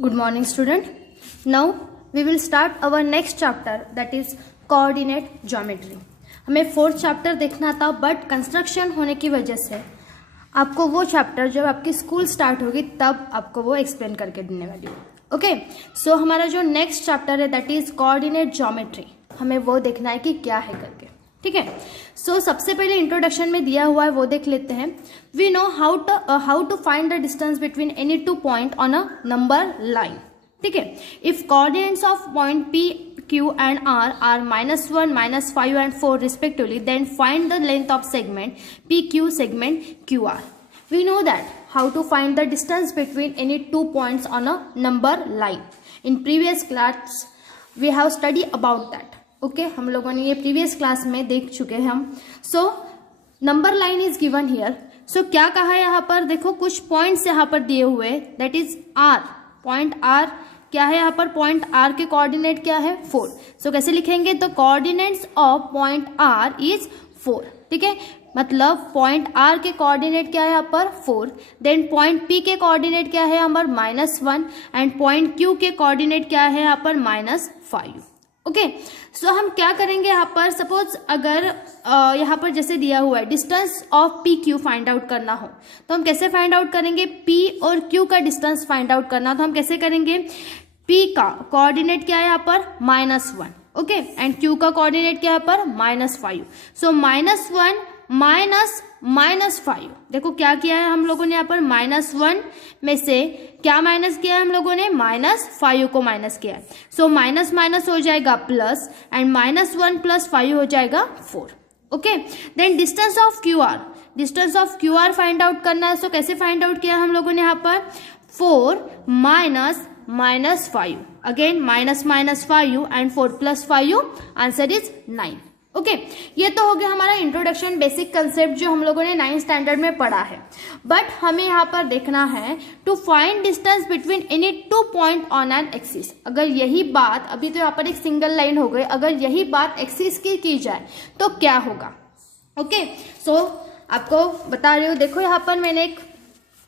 Good morning, student. Now we will start our next chapter, that is coordinate geometry. हमें fourth chapter देखना था, but construction होने की वजह से आपको वो चैप्टर जब आपकी स्कूल स्टार्ट होगी तब आपको वो एक्सप्लेन करके देने वाली हूँ. ओके, सो हमारा जो नेक्स्ट चैप्टर है दैट इज कोऑर्डिनेट ज्योमेट्री, हमें वो देखना है कि क्या है करके. ठीक है, सो सबसे पहले इंट्रोडक्शन में दिया हुआ है वो देख लेते हैं. We know how to find the distance between any two point on a number line. ठीक है, if coordinates of point P, Q and R are -1, -5 and 4 respectively, then find the length of segment PQ segment QR. We know that how to find the distance between any two points on a number line. In previous class we have studied about that. Okay, हम लोगों ने ये previous class में देख चुके हैं हम. So number line is given here. So क्या कहा है यहाँ पर, देखो कुछ पॉइंट्स यहाँ पर दिए हुए, that is R. Point R क्या है यहाँ पर, पॉइंट आर के कोऑर्डिनेट क्या है 4. सो कैसे लिखेंगे, तो coordinates of point R is 4. ठीक है, मतलब पॉइंट आर के कोऑर्डिनेट क्या है यहाँ पर 4. देन पॉइंट पी के कोऑर्डिनेट क्या है यहाँ पर -1 एंड पॉइंट क्यू के कोऑर्डिनेट क्या है यहाँ पर -5. ओके, सो हम क्या करेंगे यहाँ पर, सपोज अगर यहाँ पर जैसे दिया हुआ है distance of P Q find out करना हो तो हम कैसे फाइंड आउट करेंगे, पी और क्यू का डिस्टेंस फाइंड आउट करना तो हम कैसे करेंगे, पी का कोऑर्डिनेट क्या है यहाँ पर -1. ओके, एंड क्यू का कोऑर्डिनेट क्या है यहाँ पर -5. सो -1 -5, देखो क्या किया है हम लोगों ने यहाँ पर, -1 में से क्या माइनस किया है हम लोगों ने, -5 को माइनस किया है. सो माइनस माइनस हो जाएगा प्लस एंड -1 + 5 हो जाएगा 4. Okay, then distance of Q R find out करना है. सो कैसे फाइंड आउट किया हम लोगों ने यहाँ पर, 4 -5, again -5 and 4 + 5, answer is 9. Okay, ये तो हो गया हमारा इंट्रोडक्शन, बेसिक कंसेप्ट जो हम लोगों ने 9th स्टैंडर्ड में पढ़ा है. बट हमें यहाँ पर देखना है to find distance between any two point on an axis. अगर यही बात, अभी तो यहाँ पर एक सिंगल लाइन हो गई, अगर यही बात एक्सिस की जाए तो क्या होगा. ओके, सो आपको बता रही हूँ, देखो यहाँ पर मैंने एक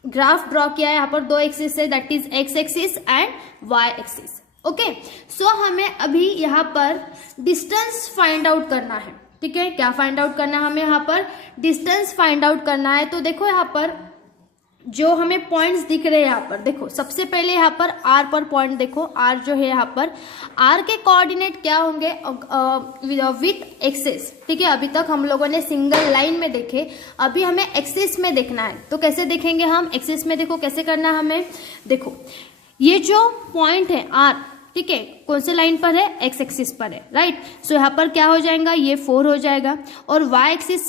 ग्राफ ड्रॉ किया है. यहाँ पर दो एक्सिस है, that is X axis and Y axis. Okay, so हमें अभी यहाँ पर डिस्टेंस फाइंड आउट करना है. ठीक है, क्या फाइंड आउट करना है हमें, यहाँ पर डिस्टेंस फाइंड आउट करना है. तो देखो यहाँ पर जो हमें पॉइंट्स दिख रहे हैं यहाँ पर, देखो सबसे पहले यहाँ पर आर पर पॉइंट देखो, आर जो है यहाँ पर, आर के कोऑर्डिनेट क्या होंगे विथ एक्सिस. ठीक है, अभी तक हम लोगों ने सिंगल लाइन में देखे, अभी हमें एक्सिस में देखना है. तो कैसे देखेंगे हम एक्सिस में, देखो कैसे करना है हमें. देखो ये जो पॉइंट है आर, ठीक है, कौन से लाइन पर है, एक्स एक्सिस पर है, राइट. सो यहाँ पर क्या हो जाएगा, ये 4 हो जाएगा. और वाई एक्सिस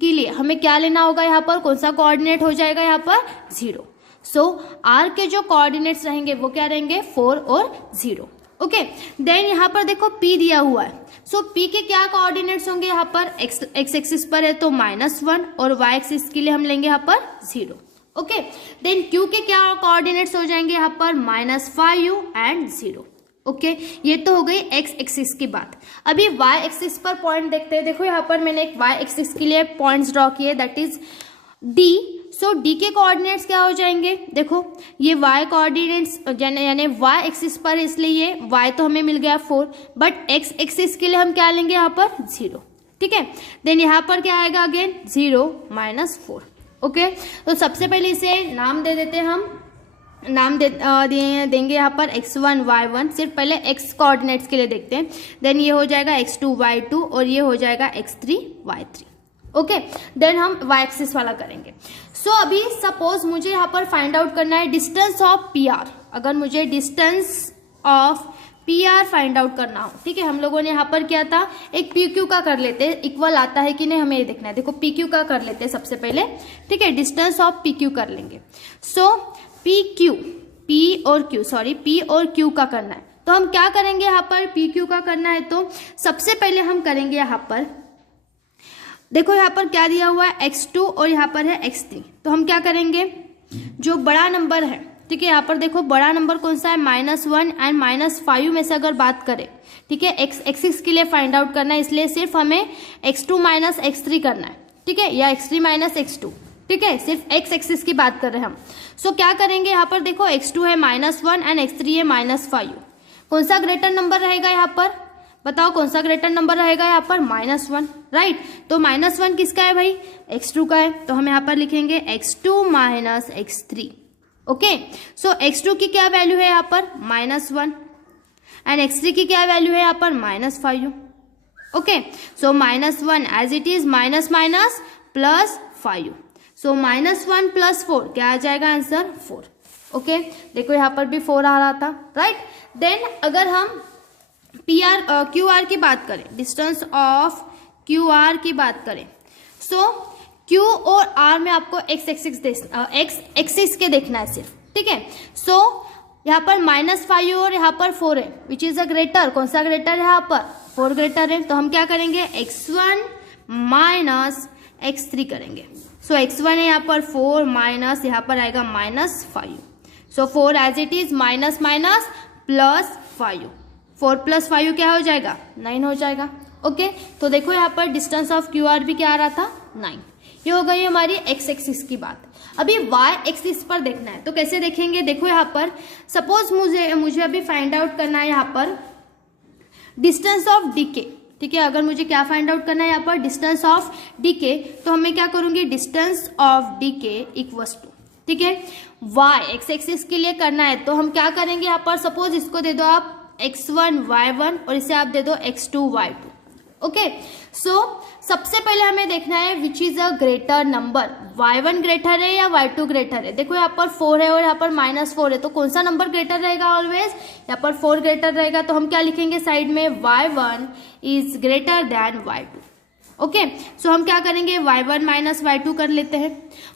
के लिए हमें क्या लेना होगा, यहाँ पर कौन सा कोऑर्डिनेट हो जाएगा, यहाँ पर 0. सो आर के जो कोऑर्डिनेट्स रहेंगे वो क्या रहेंगे, 4 और 0. ओके, देन यहाँ पर देखो P दिया हुआ है. सो P के क्या कोऑर्डिनेट्स होंगे, यहाँ पर एक्स एक्सिस पर है तो -1 और वाई एक्सिस के लिए हम लेंगे यहाँ पर 0. ओके, देन Q के क्या कोऑर्डिनेट्स हो जाएंगे यहाँ पर -5 एंड 0. ओके, ये तो हो गई एक्स एक्सिस की बात. अभी वाई एक्सिस पर पॉइंट देखते हैं. देखो यहाँ पर मैंने एक वाई एक्सिस के लिए पॉइंट्स ड्रॉ किए, that is D. So D के कोऑर्डिनेट्स क्या हो जाएंगे, देखो ये y कोऑर्डिनेट्स यानी y एक्सिस पर, इसलिए ये y तो हमें मिल गया 4, बट x एक्सिस के लिए हम क्या लेंगे यहाँ पर 0. ठीक है, देन यहाँ पर क्या आएगा, अगेन 0 -4. ओके, तो सबसे पहले इसे नाम दे देते हैं हम, नाम देंगे यहाँ पर x1 y1. सिर्फ पहले x कोऑर्डिनेट्स के लिए देखते हैं. देन ये हो जाएगा x2 y2 और ये हो जाएगा x3 y3. ओके, देन हम y एक्सिस वाला करेंगे. सो अभी सपोज मुझे यहाँ पर फाइंड आउट करना है डिस्टेंस ऑफ PR. अगर मुझे distance of PR find out करना हो, ठीक है, हम लोगों ने यहाँ पर किया था, एक PQ का कर लेते हैं, इक्वल आता है कि नहीं हमें ये देखना है. देखो PQ का कर लेते हैं सबसे पहले. ठीक है, डिस्टेंस ऑफ PQ कर लेंगे. सो P और Q का करना है. तो हम क्या करेंगे यहाँ पर, PQ का करना है तो सबसे पहले हम करेंगे यहाँ पर, देखो यहाँ पर क्या दिया हुआ है, x2 और यहाँ पर है x3. तो हम क्या करेंगे, जो बड़ा नंबर है, ठीक है, यहाँ पर देखो बड़ा नंबर कौन सा है, -1 एंड -5 में से अगर बात करें, ठीक है, एक्स एक्सिस के लिए फाइंड आउट करना है, इसलिए सिर्फ हमें x2 - x3 करना है. ठीक है, या x3 - x2. ठीक है, सिर्फ एक्स एक्सिस की बात कर रहे हैं हम। सो क्या करेंगे यहाँ पर, देखो x2 है -1 एंड x3 है -5। कौन सा ग्रेटर नंबर रहेगा यहाँ पर, बताओ कौन सा ग्रेटर नंबर रहेगा यहाँ पर, -1, राइट। तो -1 किसका है भाई, x2 का है, तो हम यहाँ पर लिखेंगे x2 माइनस x3। ओके, सो x2 की क्या वैल्यू है यहाँ पर, -1 एंड x3 की क्या वैल्यू है यहाँ पर, -5। Okay, so -1 as it is, minus minus plus 5, so -1 + 4 क्या आ जाएगा आंसर, 4। ओके, देखो यहाँ पर भी 4 आ रहा था, राइट। देन अगर हम क्यू आर की बात करें, डिस्टेंस ऑफ क्यू आर की बात करें, सो क्यू और आर में आपको एक्स एक्सिस के देखना है सिर्फ, ठीक है। सो यहाँ पर -5 और यहाँ पर 4 है, विच इज अ ग्रेटर, कौन सा ग्रेटर है यहाँ पर, 4 ग्रेटर है। तो हम क्या करेंगे, x1 माइनस x3 करेंगे। सो x1 है यहाँ पर 4 माइनस, यहाँ पर आएगा -5। So 4 as it is, minus minus plus 5, 4 + 5 क्या हो जाएगा, 9 हो जाएगा। ओके, तो देखो यहाँ पर डिस्टेंस ऑफ क्यू आर भी क्या आ रहा था, 9। ये हो गई हमारी एक्स एक्सिस की बात। अभी वाई एक्सिस पर देखना है, तो कैसे देखेंगे, देखो यहाँ पर सपोज मुझे अभी फाइंड आउट करना है यहाँ पर डिस्टेंस ऑफ डीके, ठीक है। अगर मुझे क्या फाइंड आउट करना है यहाँ पर, डिस्टेंस ऑफ डीके, तो हमें क्या करूंगी, distance of D K equals to, ठीक है, वाई एक्स एक्सिस के लिए करना है। तो हम क्या करेंगे यहाँ पर, सपोज इसको दे दो आप x1 y1 और इसे आप दे दो x2 y2। ओके, सो सबसे पहले हमें देखना है which is a greater number, y1 greater है या y2 ग्रेटर है। देखो यहाँ पर 4 है और यहाँ पर -4 है, तो कौन सा नंबर ग्रेटर रहेगा, ऑलवेज यहाँ पर 4 ग्रेटर रहेगा। तो हम क्या लिखेंगे साइड में, y1 is greater than y2। Okay, so हम क्या करेंगे, y1 माइनस y2 कर लेते हैं।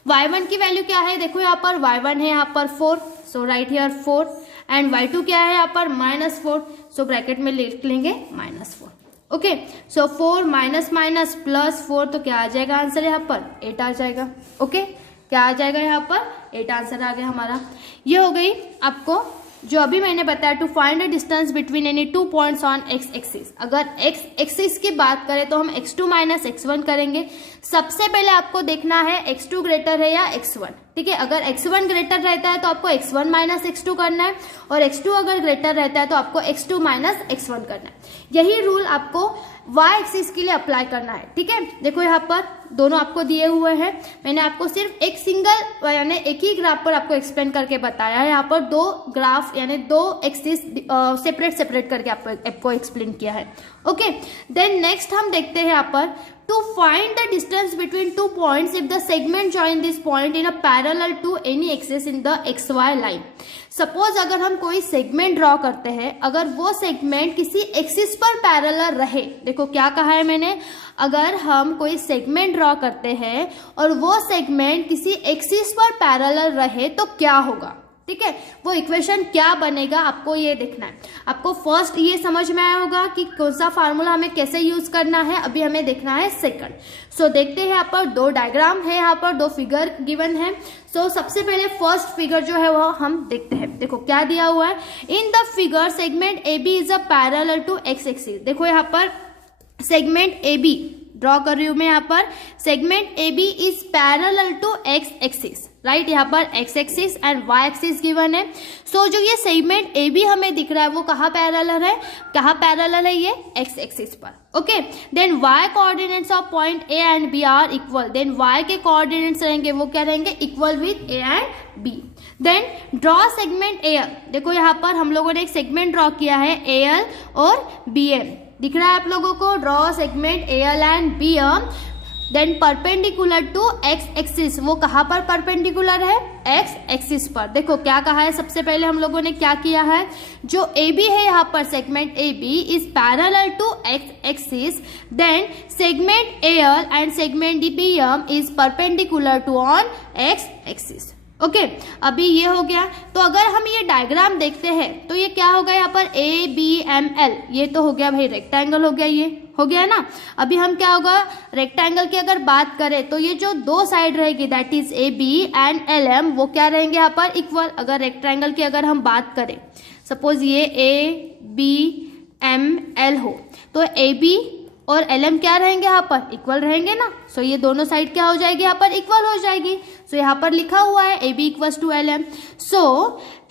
y1 की वैल्यू क्या है, देखो यहाँ पर y1 है यहाँ पर 4, सो राइट हियर 4, एंड y2 क्या है यहाँ पर -4, सो ब्रैकेट में लिख लेंगे -4। ओके, सो 4 माइनस माइनस प्लस 4, तो क्या आ जाएगा आंसर यहाँ पर, 8 आ जाएगा। ओके, क्या आ जाएगा यहाँ पर, 8 आंसर आ गया हमारा। ये हो गई आपको जो अभी मैंने बताया, to find the distance between any 2 points on X axis. अगर एक्स एक्सिस की बात करें तो हम x2 माइनस x1 करेंगे। सबसे पहले आपको देखना है x2 ग्रेटर है या x1, ठीक है। अगर x1 ग्रेटर रहता है तो आपको x1 माइनस x2 करना है, और x2 अगर ग्रेटर रहता है तो आपको x2 माइनस x1 करना है। यही रूल आपको y एक्सिस के लिए अप्लाई करना है, ठीक है। देखो यहाँ पर दोनों आपको दिए हुए हैं, मैंने आपको सिर्फ एक सिंगल यानी एक ही ग्राफ पर आपको एक्सप्लेन करके बताया है। यहाँ पर 2 ग्राफ यानी 2 एक्सिस सेपरेट करके आपको एक्सप्लेन किया है। ओके, देन नेक्स्ट हम देखते हैं यहाँ पर to find the distance between 2 points if the segment join this point in a parallel to any axis in the xy line। Suppose अगर हम कोई सेगमेंट ड्रॉ करते हैं, अगर वो सेगमेंट किसी एक्सिस पर पैरेलल रहे, देखो क्या कहा है मैंने, अगर हम कोई सेगमेंट ड्रॉ करते हैं और वो सेगमेंट किसी एक्सिस पर पैरेलल रहे तो क्या होगा, ठीक है, वो इक्वेशन क्या बनेगा, आपको ये देखना है। आपको फर्स्ट ये समझ में आया होगा कि कौन सा फार्मूला हमें कैसे यूज करना है, अभी हमें देखना है सेकंड। सो देखते हैं, यहाँ पर 2 डायग्राम है, यहाँ पर 2 फिगर गिवन है। सो सबसे पहले फर्स्ट फिगर जो है वो हम देखते हैं। देखो क्या दिया हुआ है, in the figure segment A B is a parallel to X axis. देखो यहाँ पर सेगमेंट ए बी ड्रॉ कर रही हूं मैं, यहाँ पर segment A B is parallel to X axis, right. यहाँ पर X axis and Y axis given है। सो जो ये सेगमेंट ए बी हमें दिख रहा है वो कहाँ पैरेलल है, कहाँ पैरेलल है, ये एक्स एक्सिस पर। Okay, then Y coordinates of point A and B are equal, then Y के कोऑर्डिनेट्स रहेंगे वो क्या रहेंगे, equal with A and B. Then draw segment A L. देखो यहाँ पर हम लोगों ने एक सेगमेंट ड्रॉ किया है ए एल और बी एम, दिख रहा है आप लोगों को, draw segment A L and B M, then perpendicular to X axis. वो कहाँ पर परपेंडिकुलर है, एक्स एक्सिस पर। देखो क्या कहा है, सबसे पहले हम लोगों ने क्या किया है, जो ए बी है यहाँ पर segment A B is parallel to X axis, then segment A L and segment D B M is perpendicular to on X axis. Okay, अभी ये हो गया। तो अगर हम ये डायग्राम देखते हैं तो ये क्या होगा, यहाँ पर ए बी एम एल, ये तो हो गया भाई रेक्टेंगल हो गया, ये हो गया ना। अभी हम क्या होगा, रेक्टेंगल की अगर बात करें तो ये जो 2 साइड रहेगी that is A B and L M, वो क्या रहेंगे यहाँ पर इक्वल। अगर रेक्टेंगल की अगर हम बात करें, सपोज ये ए बी एम एल हो, तो ए बी और LM क्या रहेंगे यहाँ पर, इक्वल रहेंगे ना। सो ये दोनों साइड क्या हो जाएगी, यहाँ पर इक्वल हो जाएगी। सो यहाँ पर लिखा हुआ है AB equals to LM। So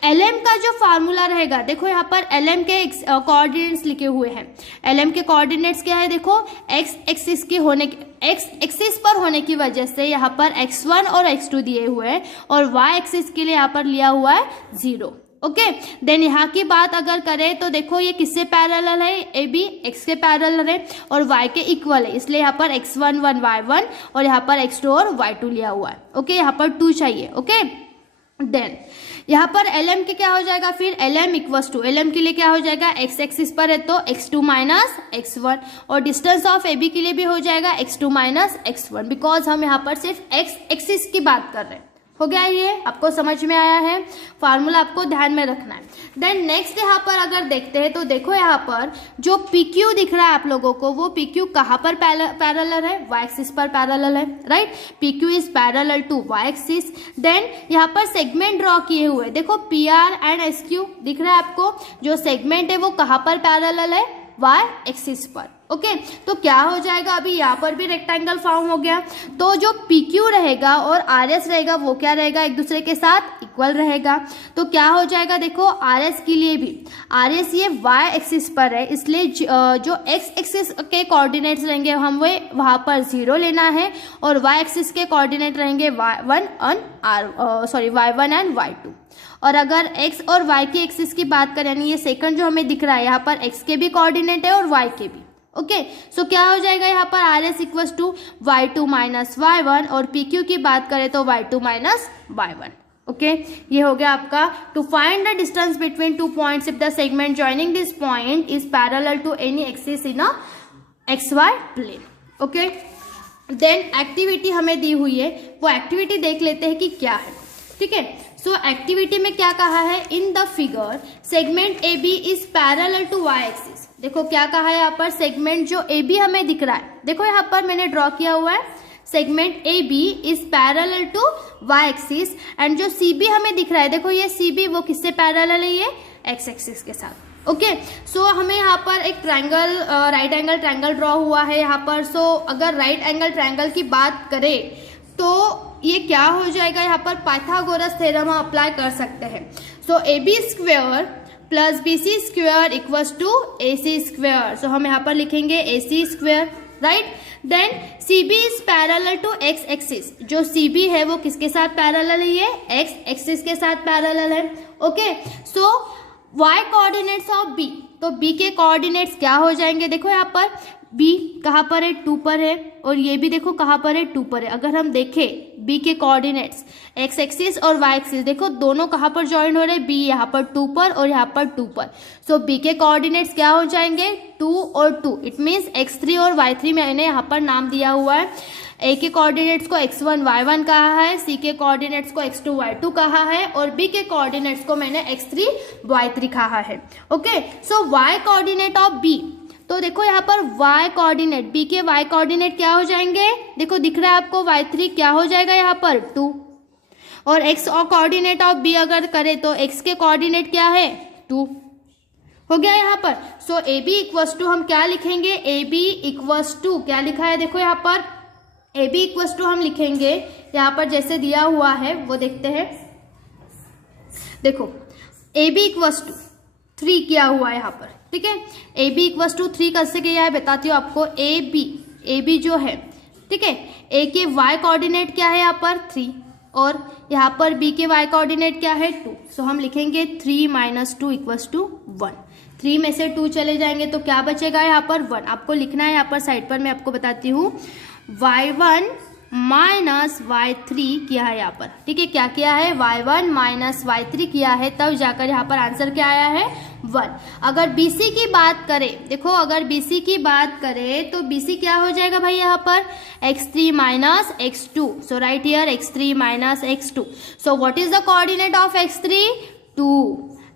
LM का जो फार्मूला रहेगा, देखो यहाँ पर LM के कोऑर्डिनेट्स लिखे हुए हैं। LM के कोऑर्डिनेट्स क्या है, देखो x एक्सिस पर होने की वजह से यहाँ पर x1 और x2 दिए हुए हैं और y एक्सिस के लिए यहाँ पर लिया हुआ है 0। ओके, देन यहाँ की बात अगर करें तो देखो ये किससे पैरेलल है, AB x के पैरेलल है और y के इक्वल है, इसलिए यहाँ पर x1 1 y1 और यहाँ पर x2 और y2 लिया हुआ है। ओके, यहाँ पर 2 चाहिए। ओके, देन यहाँ पर LM के क्या हो जाएगा, फिर LM इक्वल्स टू, LM के लिए क्या हो जाएगा, x एक्सिस पर है तो x2 माइनस x1 और डिस्टेंस ऑफ AB के लिए भी हो जाएगा x2 माइनस x1, बिकॉज हम यहाँ पर सिर्फ x एक्सिस की बात कर रहे हैं। हो गया, ये आपको समझ में आया है, फार्मूला आपको ध्यान में रखना है। देन नेक्स्ट यहाँ पर अगर देखते हैं तो देखो यहाँ पर जो PQ दिख रहा है आप लोगों को, वो PQ कहाँ पर पैरेलल है, y एक्सिस पर पैरेलल है, right. PQ is parallel to y axis. Then यहाँ पर सेगमेंट ड्रॉ किए हुए, देखो PR एंड SQ दिख रहा है आपको, जो सेगमेंट है वो कहाँ पर पैरेलल है, y एक्सिस पर। ओके, तो क्या हो जाएगा, अभी यहाँ पर भी रेक्टेंगल फॉर्म हो गया, तो जो PQ रहेगा और RS रहेगा वो क्या रहेगा, एक दूसरे के साथ इक्वल रहेगा। तो क्या हो जाएगा, देखो RS के लिए भी, RS ये y एक्सिस पर है, इसलिए जो x एक्सिस के कोऑर्डिनेट्स रहेंगे हम वो वहाँ पर 0 लेना है और y एक्सिस के कोऑर्डिनेट रहेंगे y1 एंड y2। और अगर x और y की एक्सिस की बात करें, यानी ये सेकंड जो हमें दिख रहा है, यहाँ पर x के भी कोऑर्डिनेट है और y के भी। ओके, सो क्या हो जाएगा यहाँ पर RS equals to y2 minus y1 और PQ की बात करें तो y2 माइनस y1। ओके, ये हो गया आपका to find the distance between 2 points if the segment joining this point is parallel to any axis in a XY plane. Okay, then activity हमें दी हुई है, वो एक्टिविटी देख लेते हैं कि क्या है। ठीक है, सो एक्टिविटी में क्या कहा है, in the figure segment AB is parallel to y axis. देखो क्या कहा है यहाँ पर, सेगमेंट जो AB हमें दिख रहा है, देखो यहाँ पर मैंने ड्रॉ किया हुआ है, segment AB is parallel to y axis and जो CB हमें दिख रहा है, देखो ये CB वो किससे पैरेलल है, ये x एक्सिस के साथ। ओके, सो हमें यहाँ पर एक triangle, right angle triangle draw हुआ है यहाँ पर। सो अगर राइट एंगल ट्रायंगल की बात करें तो ये क्या हो जाएगा, यहाँ पर पाइथागोरस थ्योरम हम अप्लाई कर सकते हैं। So AB square plus BC square equals to AC square. So हम यहाँ पर लिखेंगे AC square, right. Then CB is parallel to x axis, जो CB है वो किसके साथ पैरेलल है, ये x एक्सिस के साथ पैरेलल है। Okay, so y coordinates of B, तो B के कोऑर्डिनेट्स क्या हो जाएंगे, देखो यहाँ पर B कहाँ पर है, 2 पर है और ये भी देखो कहाँ पर है, 2 पर है। अगर हम देखें B के कोऑर्डिनेट्स x एक्सिस और y एक्सिस, देखो दोनों कहाँ पर ज्वाइन हो रहे हैं, B यहाँ पर 2 पर और यहाँ पर 2 पर। सो B के कोऑर्डिनेट्स क्या हो जाएंगे, 2 और 2, इट मीन्स x3 और y3 मैंने यहाँ पर नाम दिया हुआ है। A के कोऑर्डिनेट्स को x1 y1 कहा है, C के कोऑर्डिनेट्स को x2 y2 कहा है और B के कोऑर्डिनेट्स को मैंने x3 y3 कहा है। Okay, so y coordinate of B, तो देखो यहाँ पर y कोऑर्डिनेट, B के y कोऑर्डिनेट क्या हो जाएंगे, देखो दिख रहा है आपको y3 क्या हो जाएगा यहाँ पर 2 और x और कोऑर्डिनेट ऑफ B अगर करें तो x के कोऑर्डिनेट क्या है 2 हो गया यहाँ पर। सो AB इक्वल्स टू हम क्या लिखेंगे, AB इक्वल्स टू क्या लिखा है, देखो यहाँ पर AB इक्वल्स टू हम लिखेंगे यहाँ पर जैसे दिया हुआ है वो देखते हैं। देखो AB इक्वल्स टू 3 किया हुआ है यहाँ पर, ठीक है। AB इक्वल्स टू 3 कैसे किया है बताती हूँ आपको। AB जो है, ठीक है, A के y कोऑर्डिनेट क्या है यहाँ पर 3 और यहाँ पर B के y कोऑर्डिनेट क्या है 2। सो हम लिखेंगे 3 माइनस 2 इक्वल्स टू 1। 3 में से 2 चले जाएंगे तो क्या बचेगा यहाँ पर 1। आपको लिखना है यहाँ पर साइड पर, मैं आपको बताती हूँ y1 माइनस y3 किया है यहाँ पर, ठीक है। क्या किया है, y1 माइनस y3 किया है, तब जाकर यहाँ पर आंसर क्या आया है 1। अगर BC की बात करें, देखो अगर BC की बात करें तो BC क्या हो जाएगा भाई यहाँ पर x3 minus x2। So right here x3 minus x2। So what is the coordinate of x3 2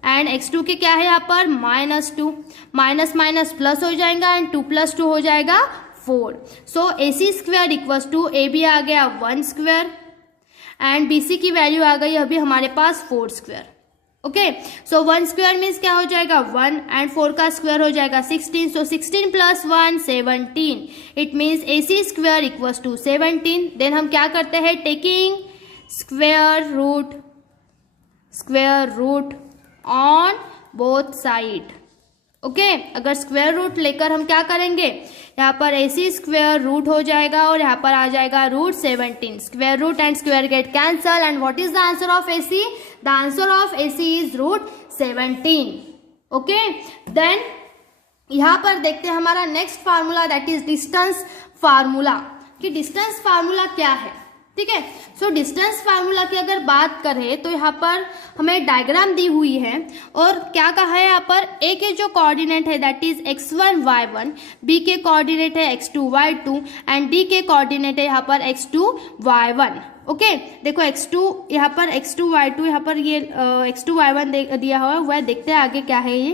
and x2 के क्या है यहाँ पर -2। माइनस माइनस प्लस हो जाएगा एंड 2 + 2 हो जाएगा 4। So AC square equals to AB आ गया 1 स्क्वायर एंड BC की वैल्यू आ गई अभी हमारे पास 4 square. Okay, so 1 square means क्या हो जाएगा 1 एंड 4 का स्क्वायर हो जाएगा 16, so 16 plus 1 17, it means AC square equals to 17। Then हम क्या करते हैं, taking square root on both side. Okay, अगर स्क्वायर रूट लेकर हम क्या करेंगे, यहाँ पर AC स्क्वायर रूट हो जाएगा और यहाँ पर आ जाएगा root 17, square root and square get cancel and what is the answer of AC? The answer of AC is root 17। Okay, then यहाँ पर देखते हैं हमारा next formula, that is distance formula. कि डिस्टेंस फार्मूला क्या है, ठीक है। सो डिस्टेंस फार्मूला की अगर बात करें तो यहाँ पर हमें डायग्राम दी हुई है और क्या कहा है यहाँ पर, ए के जो कोऑर्डिनेट है that is x1 y1, B के कोऑर्डिनेट है x2 y2 एंड डी के कोऑर्डिनेट है यहाँ पर x2 y1। ओके, देखो x2 यहाँ पर x2 y2, यहाँ पर ये x2 y1 दिया हुआ है, देखते हैं आगे क्या है ये,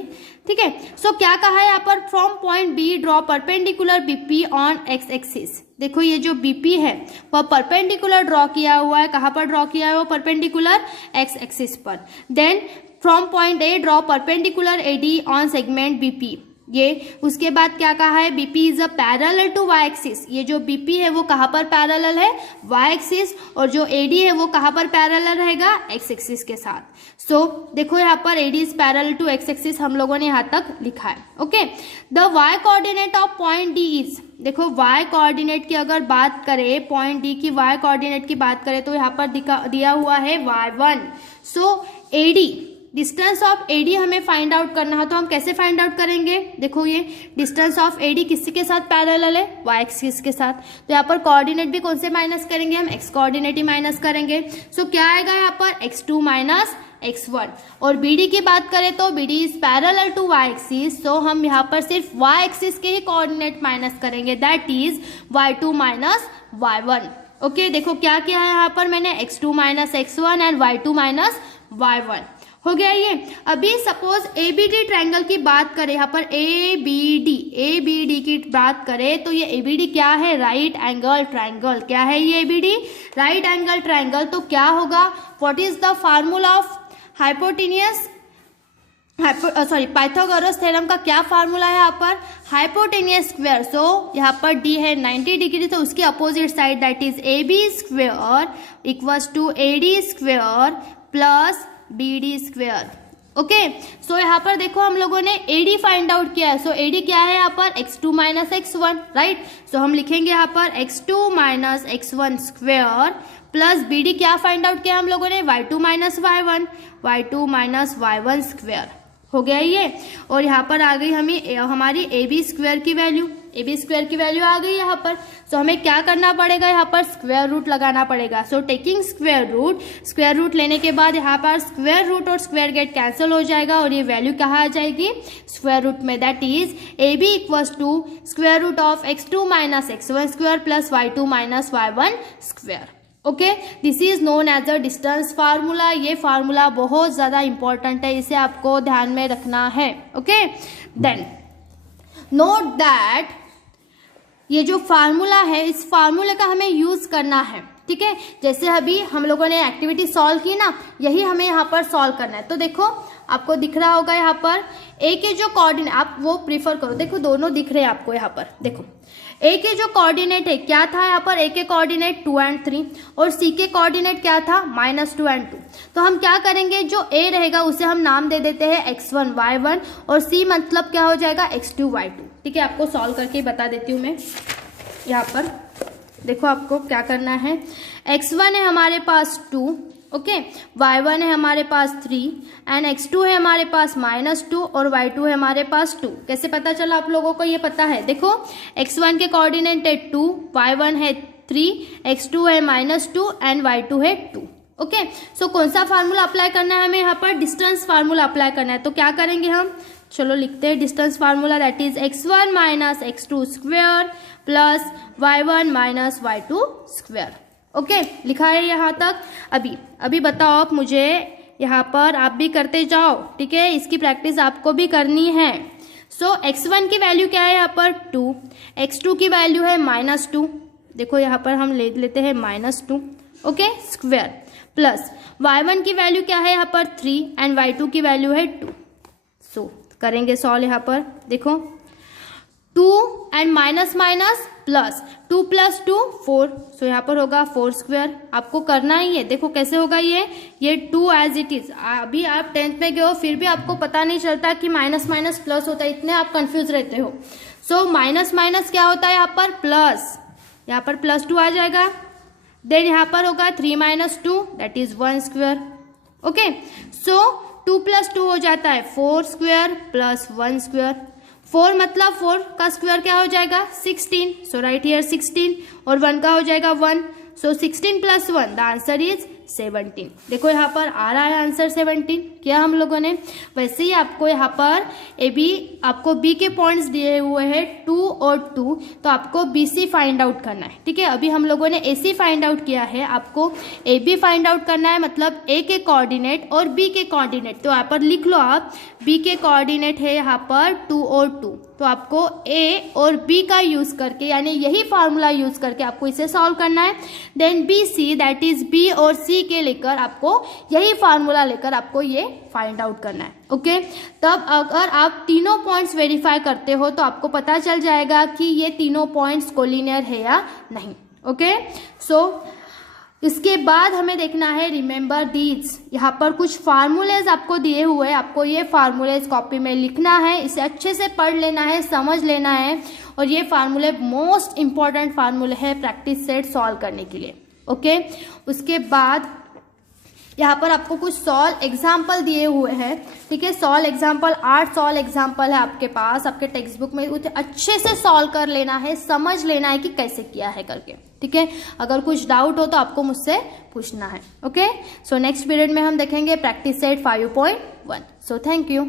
ठीक है। सो क्या कहा है यहाँ पर, from point B draw perpendicular B P on X axis. देखो ये जो बीपी है वह परपेंडिकुलर ड्रॉ किया हुआ है, कहाँ पर ड्रॉ किया है, वो परपेंडिकुलर एक्स एक्सिस पर। Then from point A draw perpendicular A D on segment B P. ये उसके बाद क्या कहा है, B P is a parallel to Y axis. ये जो बीपी है वो कहाँ पर पैरेलल है, वाई एक्सिस, और जो एडी है वो कहाँ पर पैरेलल रहेगा, एक्स एक्सिस के साथ। सो देखो यहाँ पर A D is parallel to X axis हम लोगों ने यहाँ तक लिखा है। Okay, the Y coordinate of point D is, देखो वाई कोऑर्डिनेट की अगर बात करें, पॉइंट डी की वाई कोऑर्डिनेट की बात करें तो यहाँ पर दिया हुआ है y1। So A D, distance of A D हमें फाइंड आउट करना है, तो हम कैसे फाइंड आउट करेंगे, देखो ये डिस्टेंस ऑफ एडी किसके के साथ पैरेलल है, वाई एक्सिस के साथ। तो यहाँ पर कोऑर्डिनेट भी कौन से माइनस करेंगे, हम एक्स कोऑर्डिनेट ही माइनस करेंगे। सो क्या आएगा यहाँ पर x2 माइनस x1। और BD की बात करें तो BD is parallel to Y axis, so हम यहाँ पर सिर्फ वाई एक्सिस के ही कोऑर्डिनेट माइनस करेंगे, that is y2 minus y1। Okay, देखो क्या किया है यहाँ पर मैंने, x2 minus x1 and y2 minus y1 हो गया ये। अभी सपोज ABD ट्रायंगल की बात करें, यहाँ पर ABD की बात करें तो ये ABD क्या है, राइट एंगल ट्रायंगल। क्या है ये ABD, राइट एंगल ट्रायंगल। तो क्या होगा, what is the formula of hypotenuse, Pythagoras theorem का क्या फार्मूला है यहाँ पर, हाइपोटेनियस स्क्वायर। सो यहाँ पर D है 90 डिग्री, तो उसकी opposite side that is AB square equals to AD square plus BD square. Okay, so यहाँ पर देखो हम लोगों ने AD फाइंड आउट किया है। सो AD क्या है यहाँ पर, x2 माइनस x1, राइट। सो हम लिखेंगे यहाँ पर x2 minus x1 square plus BD क्या फाइंड आउट किया हम लोगों ने, y2 माइनस y1 स्क्वायर। हो गया ये। और यहाँ पर आ गई हमारी AB स्क्वायर की वैल्यू आ गई यहाँ पर। सो हमें क्या करना पड़ेगा, यहाँ पर स्क्वायर रूट लगाना पड़ेगा। सो टेकिंग स्क्वायर रूट लेने के बाद यहाँ पर स्क्वायर रूट और स्क्वायर गेट कैंसिल हो जाएगा और ये वैल्यू कहाँ आ जाएगी, स्क्वायर रूट में, that is AB equals to square root of x2 minus x1 square plus y2 minus y1 square. Okay, this is known as a distance formula. ये formula बहुत ज्यादा इंपॉर्टेंट है, इसे आपको ध्यान में रखना है। ओके, देन नोट दैट ये जो फार्मूला है, इस फार्मूले का हमें यूज करना है, ठीक है। जैसे अभी हम लोगों ने एक्टिविटी सॉल्व की ना, यही हमें यहाँ पर सॉल्व करना है। तो देखो आपको दिख रहा होगा यहाँ पर ए के जो कोऑर्डिनेट, आप वो प्रीफर करो, देखो दोनों दिख रहे हैं आपको यहाँ पर। देखो ए के जो कोऑर्डिनेट है क्या था यहाँ पर, ए के कोऑर्डिनेट 2 and 3 और सी के कोऑर्डिनेट क्या था, -2 and 2। तो हम क्या करेंगे, जो ए रहेगा उसे हम नाम दे देते हैं x1 y1 और सी मतलब क्या हो जाएगा x2 y2। ठीक है, आपको सॉल्व करके बता देती हूँ मैं। यहाँ पर देखो आपको क्या करना है, x1 है हमारे पास 2, ओके, y1 है हमारे पास 3 एंड x2 है हमारे पास -2 और y2 है हमारे पास 2। कैसे पता चला आप लोगों को, ये पता है। देखो x1 के कोऑर्डिनेट है 2, y1 है 3, x2 है -2 एंड y2 है 2। ओके, सो कौन सा फार्मूला अप्लाई करना है हमें यहाँ पर, डिस्टेंस फार्मूला अप्लाई करना है। तो क्या करेंगे हम, चलो लिखते हैं distance formula, that is x1 minus x2 square plus y1 minus y2 square. Okay, लिखा है यहाँ तक। अभी बताओ आप मुझे, यहाँ पर आप भी करते जाओ, ठीक है, इसकी प्रैक्टिस आपको भी करनी है। सो x1 की वैल्यू क्या है यहाँ पर 2, x2 की वैल्यू है -2, देखो यहाँ पर हम ले लेते हैं -2, ओके, स्क्वायर प्लस y1 की वैल्यू क्या है यहाँ पर 3 एंड y2 की वैल्यू है 2। सो करेंगे सॉल्व यहाँ पर, देखो 2 and minus minus plus 2 plus 2 4, सो यहाँ पर होगा 4 स्क्वायर। आपको करना ही है, देखो कैसे होगा ये 2 एज इट इज। अभी आप 10th में गए हो फिर भी आपको पता नहीं चलता कि माइनस माइनस प्लस होता है, इतने आप कंफ्यूज रहते हो। सो माइनस माइनस क्या होता है यहाँ पर प्लस, यहाँ पर प्लस 2 आ जाएगा। देन यहाँ पर होगा 3 minus 2 that is 1 square. Okay, so 2 plus 2 हो जाता है 4 स्क्वायर प्लस 1 स्क्वायर। 4 मतलब 4 का स्क्वायर क्या हो जाएगा 16, सो राइट हियर 16, और 1 का हो जाएगा 1, सो 16 प्लस 1 द आंसर इज 17। देखो यहाँ पर आ रहा है आंसर 17 किया हम लोगों ने। वैसे ही आपको यहाँ पर आपको बी के पॉइंट्स दिए हुए हैं 2 और 2, तो आपको बी सी फाइंड आउट करना है, ठीक है। अभी हम लोगों ने ए सी फाइंड आउट किया है, आपको ए बी फाइंड आउट करना है, मतलब ए के कोऑर्डिनेट और बी के कोऑर्डिनेट। तो यहाँ पर लिख लो आप, बी के कोऑर्डिनेट है यहाँ पर 2 और 2, तो आपको ए और बी का यूज करके यानी यही फार्मूला यूज करके आपको इसे सॉल्व करना है। Then B C that is B और सी के लेकर आपको यही फार्मूला लेकर आपको ये फाइंड आउट करना है। ओके, तब अगर आप तीनों पॉइंट्स वेरीफाई करते हो तो आपको पता चल जाएगा कि ये तीनों पॉइंट्स कोलिनियर है या नहीं। ओके, सो इसके बाद हमें देखना है रिमेंबर दीज। यहाँ पर कुछ फार्मूलेज आपको दिए हुए हैं, आपको ये फार्मूलेज कॉपी में लिखना है, इसे अच्छे से पढ़ लेना है, समझ लेना है, और ये फार्मूले मोस्ट इंपॉर्टेंट फार्मूले है प्रैक्टिस सेट सॉल्व करने के लिए। ओके, उसके बाद यहाँ पर आपको कुछ सॉल्व एग्जाम्पल दिए हुए हैं, ठीक है। सॉल्व एग्जाम्पल 8 सॉल्व एग्जाम्पल है आपके पास, आपके टेक्स्ट बुक में, उसे अच्छे से सॉल्व कर लेना है, समझ लेना है कि कैसे किया है करके, ठीक है। अगर कुछ डाउट हो तो आपको मुझसे पूछना है। ओके, सो नेक्स्ट पीरियड में हम देखेंगे practice set 5.1। So thank you.